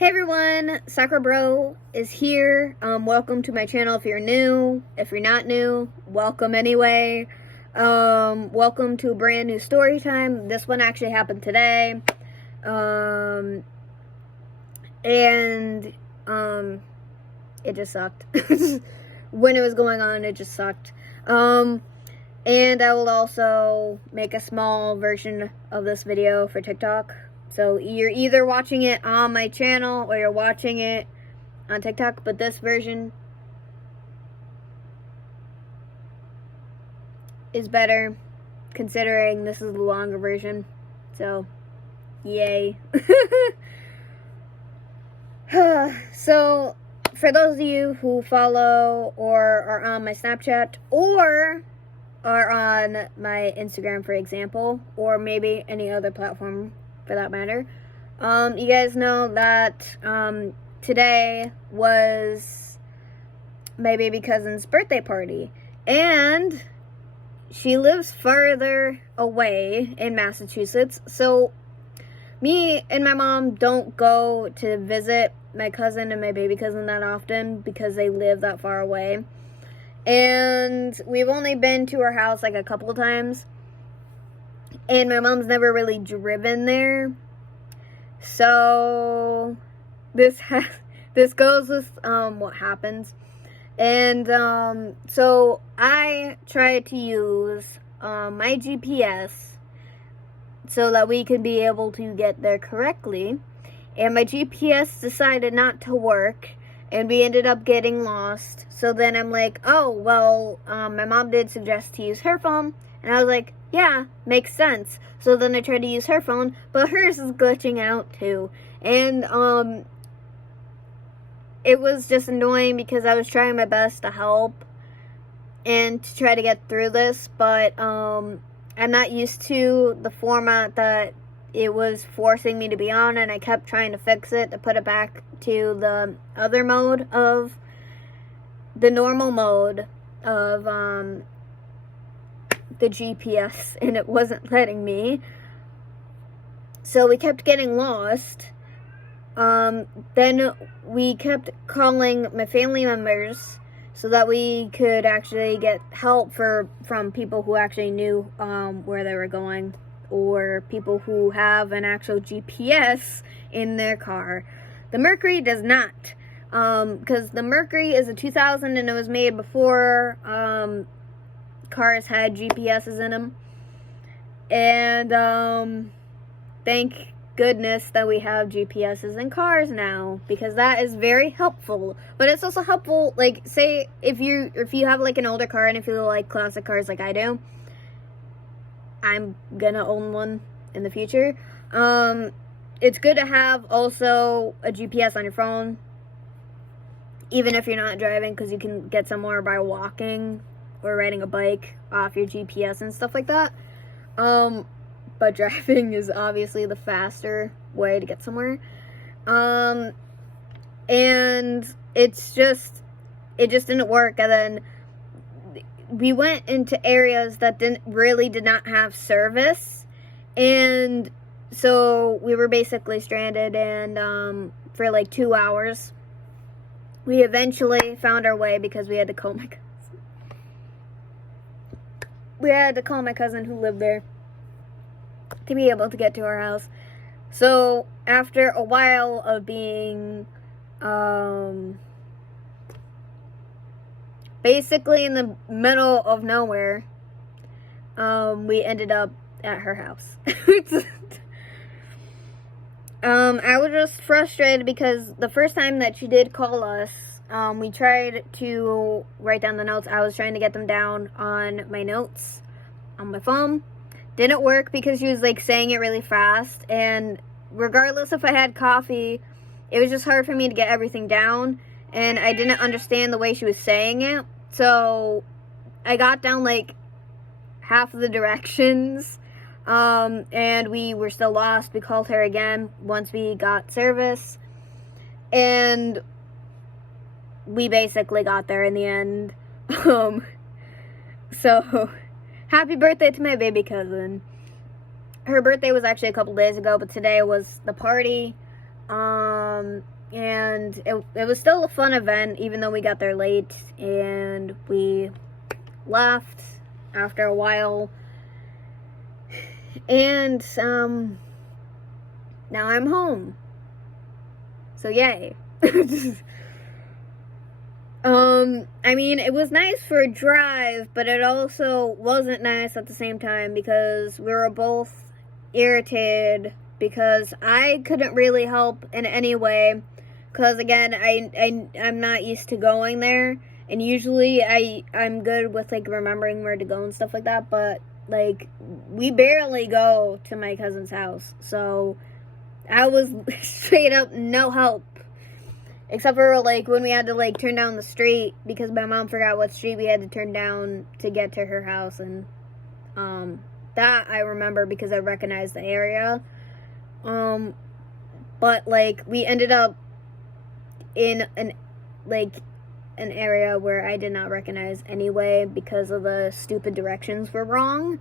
Hey everyone, Sakura Bro is here. Welcome to my channel if you're new. If you're not new, welcome anyway. Welcome to a brand new story time. This one actually happened today. It just sucked. When it was going on, it just sucked. And I will also make a small version of this video for TikTok. So you're either watching it on my channel or you're watching it on TikTok, but this version is better considering this is the longer version. So, yay. So, for those of you who follow or are on my Snapchat or are on my Instagram, for example, or maybe any other platform for that matter, you guys know that today was my baby cousin's birthday party, and she lives further away in Massachusetts, so me and my mom don't go to visit my cousin and my baby cousin that often because they live that far away, and we've only been to her house like a couple of times. And my mom's never really driven there. So this goes with what happens. And so I tried to use my GPS so that we could be able to get there correctly. And my GPS decided not to work, and we ended up getting lost. So then I'm like, oh, well, my mom did suggest to use her phone. And I was like, yeah, makes sense. So then I tried to use her phone, but hers is glitching out too. And it was just annoying because I was trying my best to help and to try to get through this, but I'm not used to the format that it was forcing me to be on, and I kept trying to fix it to put it back to the other mode of the normal mode of the GPS, and it wasn't letting me. So we kept getting lost. Then we kept calling my family members so that we could actually get help from people who actually knew where they were going, or people who have an actual GPS in their car. The Mercury does not, because the Mercury is a 2000 and it was made before cars had GPSs in them. And thank goodness that we have GPSs in cars now, because that is very helpful. But it's also helpful, like, say if you have like an older car, and if you like classic cars like I do, I'm gonna own one in the future. It's good to have also a GPS on your phone, even if you're not driving, because you can get somewhere by walking or riding a bike off your GPS and stuff like that. But driving is obviously the faster way to get somewhere. And it just didn't work. And then we went into areas that did not have service, and so we were basically stranded. And for like 2 hours, we eventually found our way because we had to call my cousin. We had to call my cousin who lived there to be able to get to our house. So after a while of being basically in the middle of nowhere, we ended up at her house. I was just frustrated because the first time that she did call us, we tried to write down the notes. I was trying to get them down on my notes on my phone. Didn't work because she was like saying it really fast, and regardless if I had coffee, it was just hard for me to get everything down, and I didn't understand the way she was saying it. So I got down like half of the directions, and we were still lost. We called her again once we got service, and we basically got there in the end. So happy birthday to my baby cousin. Her birthday was actually a couple days ago, but today was the party. and it was still a fun event, even though we got there late, and we left after a while. And now I'm home. So yay. I mean, it was nice for a drive, but it also wasn't nice at the same time because we were both irritated because I couldn't really help in any way because, again, I'm not used to going there, and usually I'm good with, like, remembering where to go and stuff like that, but, like, we barely go to my cousin's house, so I was straight up no help. Except for, like, when we had to, like, turn down the street because my mom forgot what street we had to turn down to get to her house. And, that I remember because I recognized the area. But, like, we ended up in an area where I did not recognize anyway because of the stupid directions were wrong.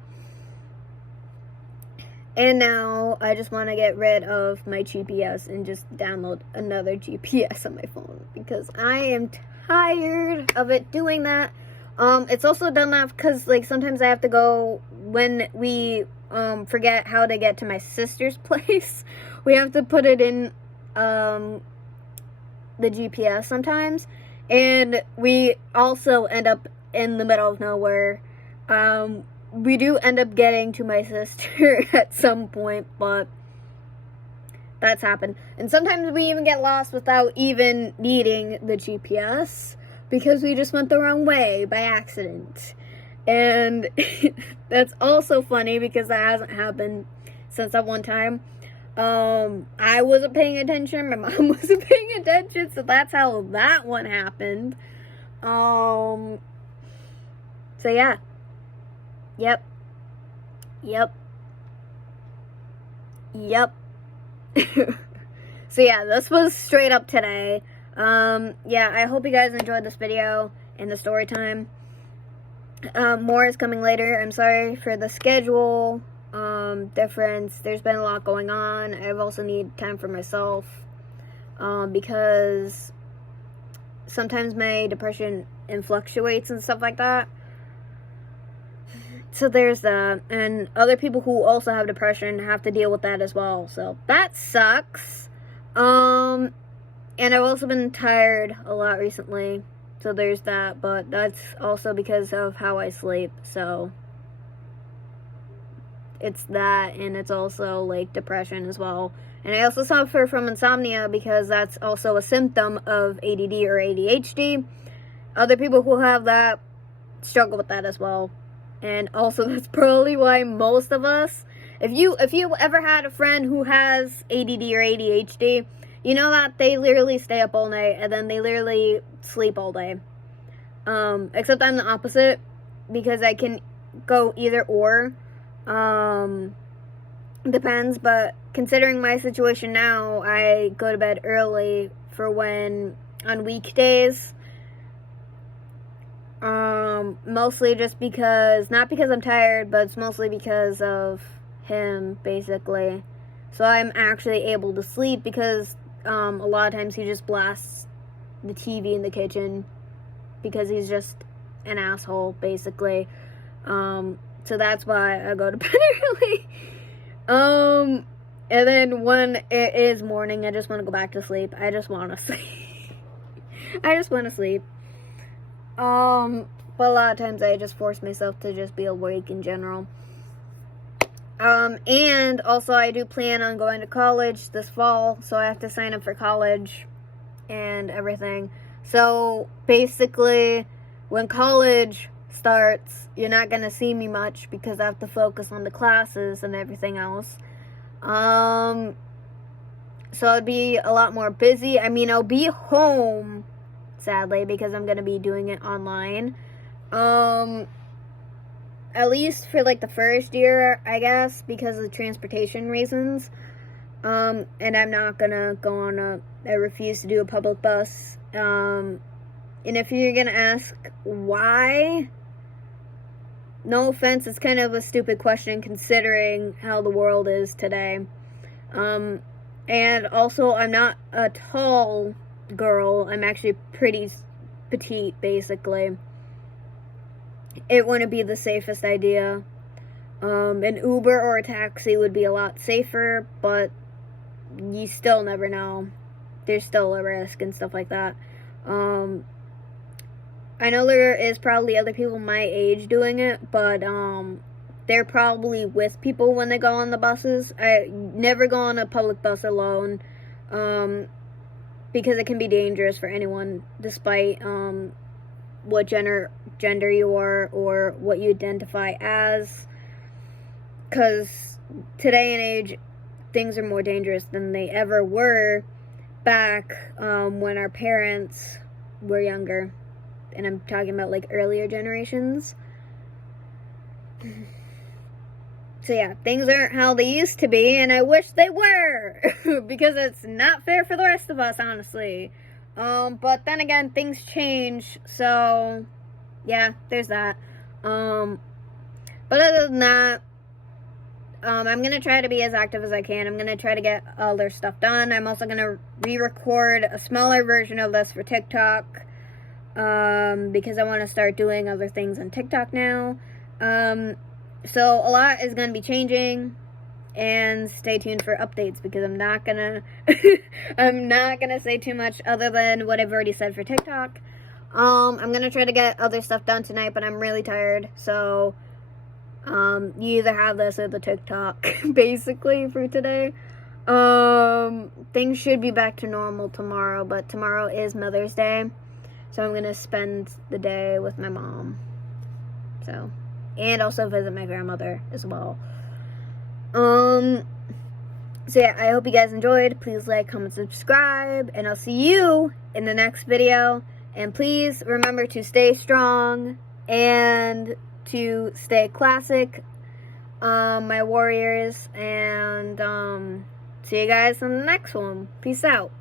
And now I just want to get rid of my GPS and just download another GPS on my phone because I am tired of it doing that. It's also done that because, like, sometimes I have to go when we forget how to get to my sister's place. We have to put it in the GPS sometimes, and we also end up in the middle of nowhere. We do end up getting to my sister at some point, but that's happened. And sometimes we even get lost without even needing the GPS because we just went the wrong way by accident. And that's also funny because that hasn't happened since that one time. I wasn't paying attention, my mom wasn't paying attention, so that's how that one happened. So yeah. Yep. So yeah, this was straight up today. Yeah, I hope you guys enjoyed this video and the story time. More is coming later. I'm sorry for the schedule difference. There's been a lot going on. I've also need time for myself because sometimes my depression fluctuates and stuff like that. So there's that, and other people who also have depression have to deal with that as well, so that sucks. And I've also been tired a lot recently, so there's that, but that's also because of how I sleep, so it's that, and it's also, like, depression as well. And I also suffer from insomnia because that's also a symptom of ADD or ADHD. Other people who have that struggle with that as well. And also, that's probably why most of us, if you ever had a friend who has ADD or ADHD, you know that they literally stay up all night and then they literally sleep all day. Except I'm the opposite because I can go either or. Depends, but considering my situation now, I go to bed early for when on weekdays. Mostly just because, not because I'm tired, but it's mostly because of him, basically. So I'm actually able to sleep because, a lot of times he just blasts the TV in the kitchen because he's just an asshole, basically. So that's why I go to bed early. And then when it is morning, I just want to go back to sleep. I just want to sleep. I just want to sleep. But a lot of times I just force myself to just be awake in general. And also I do plan on going to college this fall, so I have to sign up for college and everything. So basically, when college starts, you're not going to see me much because I have to focus on the classes and everything else. So I'll be a lot more busy. I mean, I'll be home, sadly, because I'm going to be doing it online. At least for, like, the first year, I guess, because of transportation reasons. And I'm not gonna go on I refuse to do a public bus. And if you're gonna ask why, no offense, it's kind of a stupid question considering how the world is today. And also, I'm not a tall girl. I'm actually pretty petite, basically. It wouldn't be the safest idea. An Uber or a taxi would be a lot safer, but you still never know. There's still a risk and stuff like that. I know there is probably other people my age doing it, but they're probably with people when they go on the buses. I never go on a public bus alone, because it can be dangerous for anyone, despite what gender you are or what you identify as. Because today and age, things are more dangerous than they ever were back when our parents were younger. And I'm talking about like earlier generations. So yeah, things aren't how they used to be, and I wish they were. Because it's not fair for the rest of us, honestly. But then again, things change, so yeah, there's that. But other than that, I'm going to try to be as active as I can. I'm going to try to get all their stuff done. I'm also going to re-record a smaller version of this for TikTok, because I want to start doing other things on TikTok now. So a lot is going to be changing, and stay tuned for updates, because I'm not going to say too much other than what I've already said for TikTok. I'm going to try to get other stuff done tonight, but I'm really tired, so you either have this or the TikTok, basically, for today. Things should be back to normal tomorrow, but tomorrow is Mother's Day, so I'm going to spend the day with my mom, so, and also visit my grandmother as well. So yeah, I hope you guys enjoyed. Please like, comment, subscribe, and I'll see you in the next video. And please remember to stay strong and to stay classic, my warriors. And see you guys in the next one. Peace out.